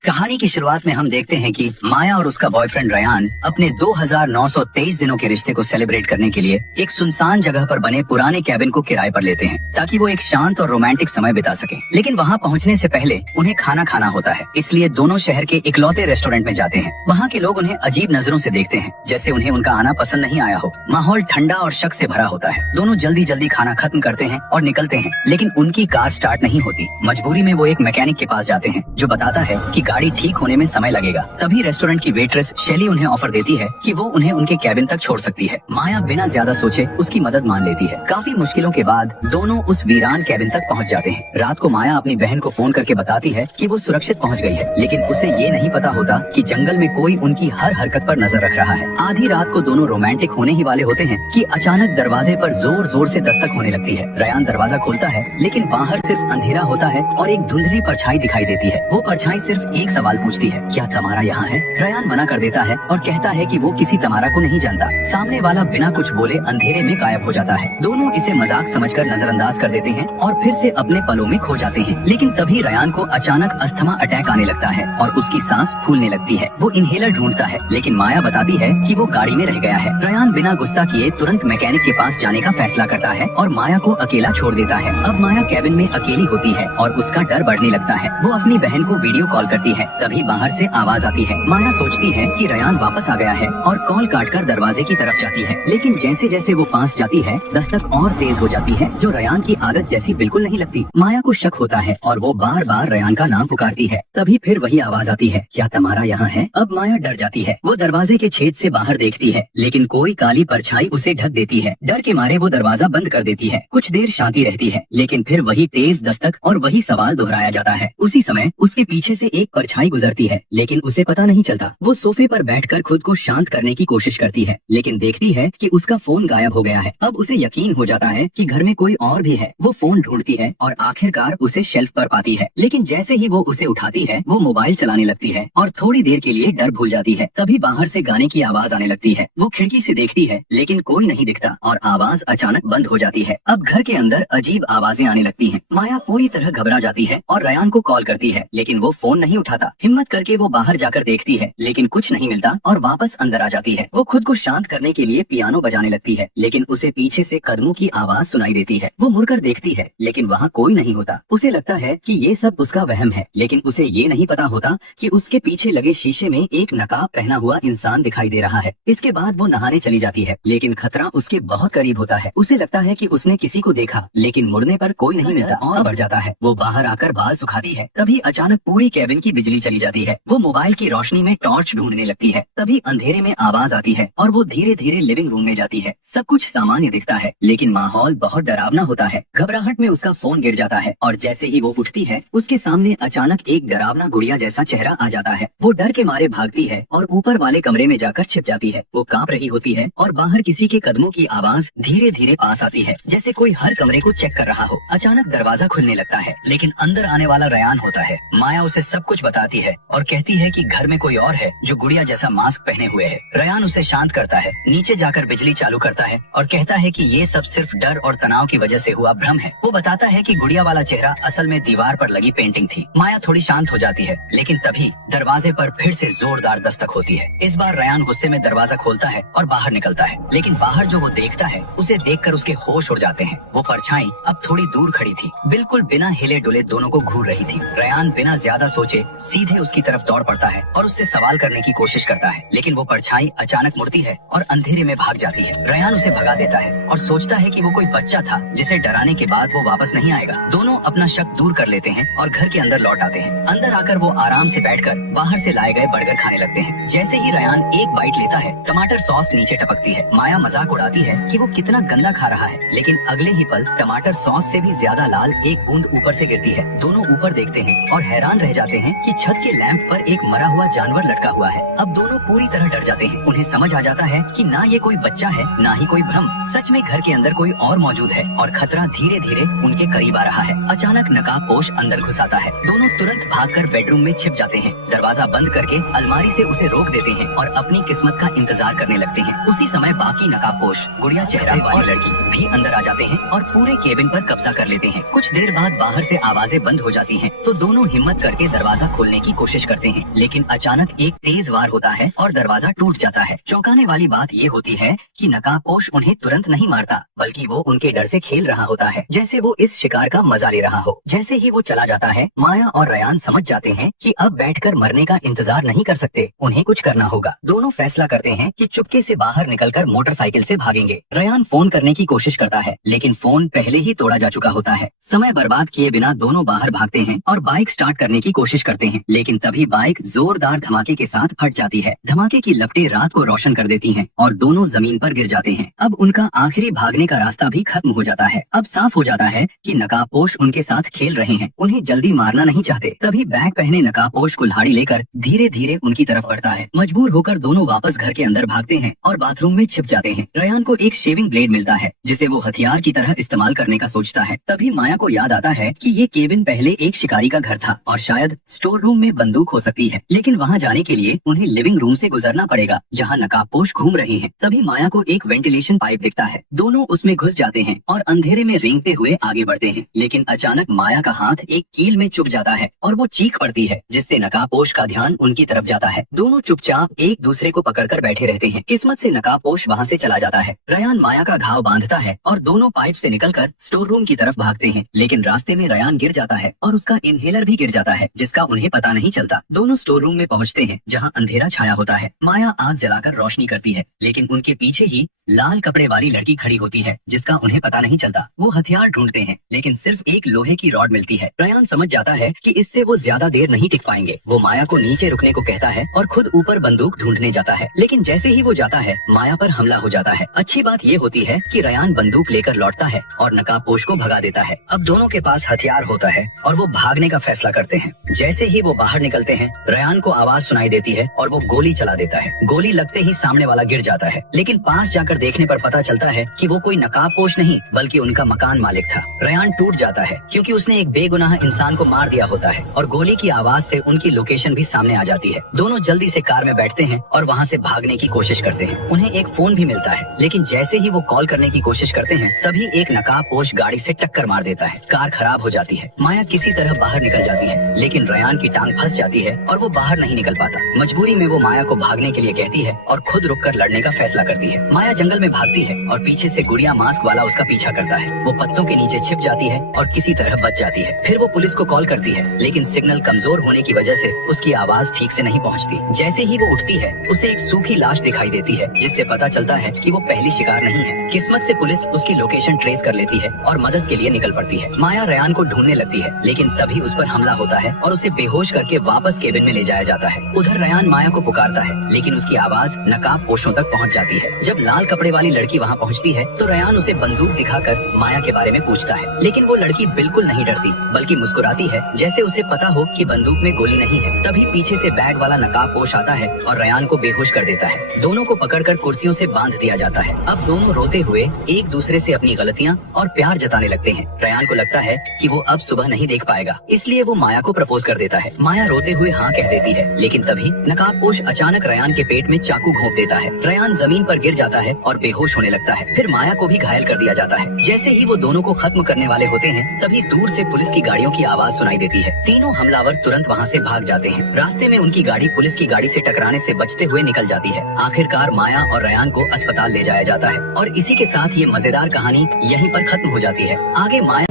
कहानी की शुरुआत में हम देखते हैं कि माया और उसका बॉयफ्रेंड रयान अपने 2923 दिनों के रिश्ते को सेलिब्रेट करने के लिए एक सुनसान जगह पर बने पुराने कैबिन को किराए पर लेते हैं ताकि वो एक शांत और रोमांटिक समय बिता सकें। लेकिन वहाँ पहुँचने से पहले उन्हें खाना खाना होता है, इसलिए दोनों शहर के इकलौते रेस्टोरेंट में जाते हैं। वहाँ के लोग उन्हें अजीब नजरों से देखते हैं, जैसे उन्हें उनका आना पसंद नहीं आया हो। माहौल ठंडा और शक से भरा होता है। दोनों जल्दी जल्दी खाना खत्म करते हैं और निकलते हैं, लेकिन उनकी कार स्टार्ट नहीं होती। मजबूरी में वो एक मैकेनिक के पास जाते हैं जो बताता है कि गाड़ी ठीक होने में समय लगेगा। तभी रेस्टोरेंट की वेट्रेस शैली उन्हें ऑफर देती है कि वो उन्हें उनके कैबिन तक छोड़ सकती है। माया बिना ज्यादा सोचे उसकी मदद मान लेती है। काफी मुश्किलों के बाद दोनों उस वीरान कैबिन तक पहुंच जाते हैं। रात को माया अपनी बहन को फोन करके बताती है कि वो सुरक्षित पहुंच गई है, लेकिन उसे ये नहीं पता होता कि जंगल में कोई उनकी हर हरकत पर नजर रख रहा है। आधी रात को दोनों रोमांटिक होने ही वाले होते हैं कि अचानक दरवाजे पर जोर जोर से दस्तक होने लगती है। रयान दरवाजा खोलता है, लेकिन बाहर सिर्फ अंधेरा होता है और एक धुंधली परछाई दिखाई देती है। वो परछाई सिर्फ एक सवाल पूछती है, क्या तमारा यहाँ है? रयान मना कर देता है और कहता है कि वो किसी तमारा को नहीं जानता। सामने वाला बिना कुछ बोले अंधेरे में गायब हो जाता है। दोनों इसे मजाक समझकर नजरअंदाज कर देते हैं और फिर से अपने पलों में खो जाते हैं। लेकिन तभी रयान को अचानक अस्थमा अटैक आने लगता है और उसकी सांस फूलने लगती है। वो इनहेलर ढूंढता है, लेकिन माया बताती है कि वो गाड़ी में रह गया है। रयान बिना गुस्सा किए तुरंत मैकेनिक के पास जाने का फैसला करता है और माया को अकेला छोड़ देता है। अब माया कैबिन में अकेली होती है और उसका डर बढ़ने लगता है। वो अपनी बहन को वीडियो कॉल करती है, तभी बाहर से आवाज आती है। माया सोचती है कि रयान वापस आ गया है और कॉल काटकर दरवाजे की तरफ जाती है, लेकिन जैसे जैसे वो पास जाती है दस्तक और तेज हो जाती है, जो रयान की आदत जैसी बिल्कुल नहीं लगती। माया को शक होता है और वो बार बार रयान का नाम पुकारती है। तभी फिर वही आवाज आती है, क्या तमारा यहाँ है? अब माया डर जाती है। वो दरवाजे के छेद से बाहर देखती है, लेकिन कोई काली परछाई उसे ढक देती है। डर के मारे वो दरवाजा बंद कर देती है। कुछ देर शांति रहती है, लेकिन फिर वही तेज दस्तक और वही सवाल दोहराया जाता है। उसी समय उसके पीछे से एक परछाई गुजरती है, लेकिन उसे पता नहीं चलता। वो सोफे पर बैठकर खुद को शांत करने की कोशिश करती है, लेकिन देखती है कि उसका फोन गायब हो गया है। अब उसे यकीन हो जाता है कि घर में कोई और भी है। वो फोन ढूंढती है और आखिरकार उसे शेल्फ पर पाती है, लेकिन जैसे ही वो उसे उठाती है वो मोबाइल चलाने लगती है और थोड़ी देर के लिए डर भूल जाती है। तभी बाहर से गाने की आवाज आने लगती है। वो खिड़की से देखती है, लेकिन कोई नहीं दिखता और आवाज अचानक बंद हो जाती है। अब घर के अंदर अजीब आवाजें आने लगती हैं। माया पूरी तरह घबरा जाती है और रयान को कॉल करती है, लेकिन वो फोन नहीं उठाता। हिम्मत करके वो बाहर जाकर देखती है, लेकिन कुछ नहीं मिलता और वापस अंदर आ जाती है। वो खुद को शांत करने के लिए पियानो बजाने लगती है, लेकिन उसे पीछे से कदमों की आवाज सुनाई देती है। वो मुड़कर देखती है, लेकिन वहाँ कोई नहीं होता। उसे लगता है कि ये सब उसका वहम है, लेकिन उसे ये नहीं पता होता कि उसके पीछे लगे शीशे में एक नकाब पहना हुआ इंसान दिखाई दे रहा है। इसके बाद वो नहाने चली जाती है, लेकिन खतरा उसके बहुत करीब होता है। उसे लगता है कि उसने किसी को देखा, लेकिन मुड़ने पर कोई नहीं मिलता और बढ़ जाता है। वो बाहर आकर बाल सुखाती है, तभी अचानक पूरी कैबिन की बिजली चली जाती है। वो मोबाइल की रोशनी में टॉर्च ढूंढने लगती है, तभी अंधेरे में आवाज आती है और वो धीरे धीरे लिविंग रूम में जाती है। सब कुछ सामान्य दिखता है, लेकिन माहौल बहुत डरावना होता है। घबराहट में उसका फोन गिर जाता है और जैसे ही वो उठती है उसके सामने अचानक एक डरावना गुड़िया जैसा चेहरा आ जाता है। वो डर के मारे भागती है और ऊपर वाले कमरे में जाकर छिप जाती है। वो कांप रही होती है और बाहर किसी के कदमों की आवाज धीरे धीरे पास आती है, जैसे कोई हर कमरे को चेक कर रहा हो। अचानक दरवाजा खुलने लगता है, लेकिन अंदर आने वाला रयान होता है। माया उसे सब कुछ बताती है और कहती है कि घर में कोई और है जो गुड़िया जैसा मास्क पहने हुए है। रयान उसे शांत करता है, नीचे जाकर बिजली चालू करता है और कहता है कि ये सब सिर्फ डर और तनाव की वजह से हुआ भ्रम है। वो बताता है कि गुड़िया वाला चेहरा असल में दीवार पर लगी पेंटिंग थी। माया थोड़ी शांत हो जाती है, लेकिन तभी दरवाजे पर फिर से जोरदार दस्तक होती है। इस बार रयान गुस्से में दरवाजा खोलता है और बाहर निकलता है, लेकिन बाहर जो वो देखता है उसे देखकर उसके होश उड़ जाते हैं। वो परछाई अब थोड़ी दूर खड़ी थी, बिल्कुल बिना हिले डुले दोनों को घूर रही थी। रयान बिना ज्यादा सोचे सीधे उसकी तरफ दौड़ पड़ता है और उससे सवाल करने की कोशिश करता है, लेकिन वो परछाई अचानक मुड़ती है और अंधेरे में भाग जाती है। रयान उसे भगा देता है और सोचता है कि वो कोई बच्चा था जिसे डराने के बाद वो वापस नहीं आएगा। दोनों अपना शक दूर कर लेते हैं और घर के अंदर लौट आते हैं। अंदर आकर वो आराम से बैठकर बाहर से लाए गए बर्गर खाने लगते हैं। जैसे ही रयान एक बाइट लेता है, टमाटर सॉस नीचे टपकती है। माया मजाक उड़ाती है कि वो कितना गंदा खा रहा है, लेकिन अगले ही पल टमाटर सॉस से भी ज्यादा लाल एक बूंद ऊपर से गिरती है। दोनों ऊपर देखते हैं और हैरान रह जाते हैं कि छत के लैंप पर एक मरा हुआ जानवर लटका हुआ है। अब दोनों पूरी तरह डर जाते हैं। उन्हें समझ आ जाता है कि ना ये कोई बच्चा है, ना ही कोई भ्रम। सच में घर के अंदर कोई और मौजूद है और खतरा धीरे धीरे उनके करीब आ रहा है। अचानक नकाबपोश अंदर घुस आता है। दोनों तुरंत भागकर बेडरूम में छिप जाते हैं। दरवाजा बंद करके अलमारी से उसे रोक देते हैं और अपनी किस्मत का इंतजार करने लगते हैं। उसी समय बाकी नकाबपोश, गुड़िया चेहरा वाली लड़की भी अंदर आ जाते हैं और पूरे केबिन पर कब्जा कर लेते हैं। कुछ देर बाद बाहर से आवाजें बंद हो जाती हैं, तो दोनों हिम्मत करके दरवाजा दरवाजा खोलने की कोशिश करते हैं, लेकिन अचानक एक तेज वार होता है और दरवाजा टूट जाता है। चौंकाने वाली बात ये होती है कि नकाबपोश उन्हें तुरंत नहीं मारता, बल्कि वो उनके डर से खेल रहा होता है, जैसे वो इस शिकार का मजा ले रहा हो। जैसे ही वो चला जाता है, माया और रयान समझ जाते हैं कि अब बैठकर मरने का इंतजार नहीं कर सकते, उन्हें कुछ करना होगा। दोनों फैसला करते हैं कि चुपके से बाहर निकलकर मोटरसाइकिल से भागेंगे। रयान फोन करने की कोशिश करता है, लेकिन फोन पहले ही तोड़ा जा चुका होता है। समय बर्बाद किए बिना दोनों बाहर भागते हैं और बाइक स्टार्ट करने की कोशिश करते हैं, लेकिन तभी बाइक जोरदार धमाके के साथ फट जाती है। धमाके की लपटें रात को रोशन कर देती हैं और दोनों जमीन पर गिर जाते हैं। अब उनका आखिरी भागने का रास्ता भी खत्म हो जाता है। अब साफ हो जाता है कि नकाबपोश उनके साथ खेल रहे हैं, उन्हें जल्दी मारना नहीं चाहते। तभी बैग पहने नकाबपोश कुल्हाड़ी लेकर धीरे धीरे उनकी तरफ बढ़ता है। मजबूर होकर दोनों वापस घर के अंदर भागते हैं और बाथरूम में छिप जाते हैं। रयान को एक शेविंग ब्लेड मिलता है, जिसे वो हथियार की तरह इस्तेमाल करने का सोचता है। तभी माया को याद आता है कि ये केबिन पहले एक शिकारी का घर था और शायद स्टोर रूम में बंदूक हो सकती है, लेकिन वहाँ जाने के लिए उन्हें लिविंग रूम से गुजरना पड़ेगा, जहाँ नकाबपोश घूम रहे हैं। तभी माया को एक वेंटिलेशन पाइप दिखता है। दोनों उसमें घुस जाते हैं और अंधेरे में रेंगते हुए आगे बढ़ते हैं, लेकिन अचानक माया का हाथ एक कील में चुभ जाता है और वो चीख पड़ती है, जिससे नकाबपोश का ध्यान उनकी तरफ जाता है। दोनों चुपचाप एक दूसरे को पकड़कर बैठे रहते हैं। किस्मत से नकाबपोश वहाँ से चला जाता है। रयान माया का घाव बांधता है और दोनों पाइप से निकलकर स्टोर रूम की तरफ भागते हैं, लेकिन रास्ते में रयान गिर जाता है और उसका इनहेलर भी गिर जाता है, जिसका उन्हें पता नहीं चलता। दोनों स्टोर रूम में पहुँचते हैं, जहाँ अंधेरा छाया होता है। माया आग जलाकर रोशनी करती है, लेकिन उनके पीछे ही लाल कपड़े वाली लड़की खड़ी होती है, जिसका उन्हें पता नहीं चलता। वो हथियार ढूंढते हैं, लेकिन सिर्फ एक लोहे की रॉड मिलती है। रयान समझ जाता है कि इससे वो ज्यादा देर नहीं टिक पाएंगे। वो माया को नीचे रुकने को कहता है और खुद ऊपर बंदूक ढूंढने जाता है, लेकिन जैसे ही वो जाता है, माया पर हमला हो जाता है। अच्छी बात ये होती है कि रयान बंदूक लेकर लौटता है और नकाबपोश को भगा देता है। अब दोनों के पास हथियार होता है और वो भागने का फैसला करते हैं। जैसे ही वो बाहर निकलते हैं, रयान को आवाज सुनाई देती है और वो गोली चला देता है। गोली लगते ही सामने वाला गिर जाता है, लेकिन पास जाकर देखने पर पता चलता है कि वो कोई नकाबपोश नहीं, बल्कि उनका मकान मालिक था। रयान टूट जाता है क्योंकि उसने एक बेगुनाह इंसान को मार दिया होता है और गोली की आवाज से उनकी लोकेशन भी सामने आ जाती है। दोनों जल्दी से कार में बैठते हैं और वहाँ से भागने की कोशिश करते हैं। उन्हें एक फोन भी मिलता है, लेकिन जैसे ही वो कॉल करने की कोशिश करते हैं, तभी एक नकाबपोश गाड़ी से टक्कर मार देता है। कार खराब हो जाती है। माया किसी तरह बाहर निकल जाती है, लेकिन रयान की टांग फंस जाती है और वो बाहर नहीं निकल पाता। मजबूरी में वो माया को भागने के लिए कहती है और खुद रुककर लड़ने का फैसला करती है। माया जंगल में भागती है और पीछे से गुड़िया मास्क वाला उसका पीछा करता है। वो पत्तों के नीचे छिप जाती है और किसी तरह बच जाती है। फिर वो पुलिस को कॉल करती है, लेकिन सिग्नल कमजोर होने की वजह से उसकी आवाज ठीक से नहीं पहुंचती। जैसे ही वो उठती है, उसे एक सूखी लाश दिखाई देती है, जिससे पता चलता है कि वो पहली शिकार नहीं है। किस्मत से पुलिस उसकी लोकेशन ट्रेस कर लेती है और मदद के लिए निकल पड़ती है। माया रयान को ढूंढने लगती है, लेकिन तभी उस पर हमला होता है और उसे बेहोश करके वापस केबिन में ले जाया जाता है। उधर रयान माया को पुकारता है, लेकिन उसकी आवाज नकाबपोशों तक पहुंच जाती है। जब लाल कपड़े वाली लड़की वहां पहुंचती है, तो रयान उसे बंदूक दिखाकर माया के बारे में पूछता है, लेकिन वो लड़की बिल्कुल नहीं डरती, बल्कि मुस्कुराती है, जैसे उसे पता हो कि बंदूक में गोली नहीं है। तभी पीछे से बैग वाला नकाबपोश आता है और रयान को बेहोश कर देता है। दोनों को पकड़कर कुर्सियों से बांध दिया जाता है। अब दोनों रोते हुए एक दूसरे से अपनी गलतियां और प्यार जताने लगते हैं। रयान को लगता है कि वो अब सुबह नहीं देख पाएगा, इसलिए वो माया को प्रपोज कर देता है। माया रोते हुए हाँ कह देती है, लेकिन तभी नकाबपोश अचानक रयान के पेट में चाकू घोंप देता है। रयान जमीन पर गिर जाता है और बेहोश होने लगता है। फिर माया को भी घायल कर दिया जाता है। जैसे ही वो दोनों को खत्म करने वाले होते हैं, तभी दूर से पुलिस की गाड़ियों की आवाज सुनाई देती है। तीनों हमलावर तुरंत वहाँ से भाग जाते हैं। रास्ते में उनकी गाड़ी पुलिस की गाड़ी से टकराने से बचते हुए निकल जाती है। आखिरकार माया और रयान को अस्पताल ले जाया जाता है और इसी के साथ ये मजेदार कहानी यहीं पर खत्म हो जाती है। आगे माया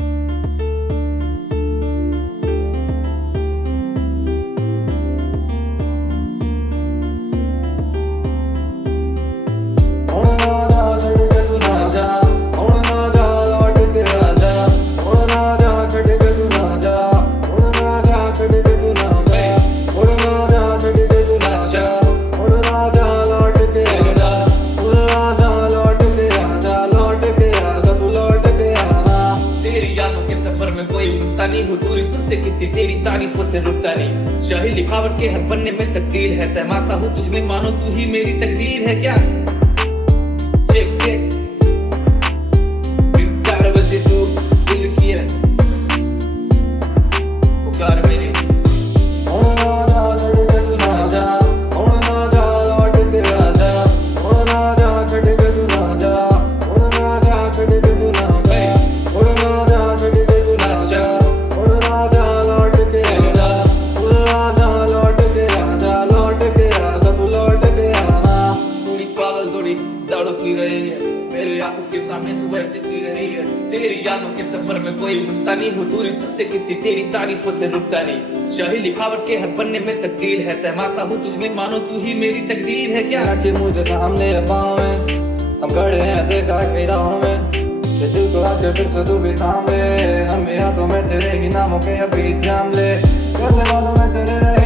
नहीं हो दूरी तुझसे कितनी तेरी तारीफों से रुकता नहीं। शाही लिखावट के हर पन्ने में तकदीर है, सहमासा हूँ तुझ में, मानो तू ही मेरी तकदीर है क्या। चेक चेक प्यार बजे तू दिल की है पुकार मेरी। यादों के सफर में कोई गुस्सा नहीं हूँ दूरी तुझसे कितनी तेरी तारीफों से रुकता नहीं शाही लिखावट के हर पन्ने में तकदीर है सहमासा हूँ तुझमें मानो तू ही मेरी तकदीर है क्या कि मुझे थामने पाँव में हम खड़े हैं देखा कई राहों में दिल को आके फिर से तू भी थाम ले हम हाथों में तेरे ही नामों के अभी जाम ले कैसे बातों में तेरे रहे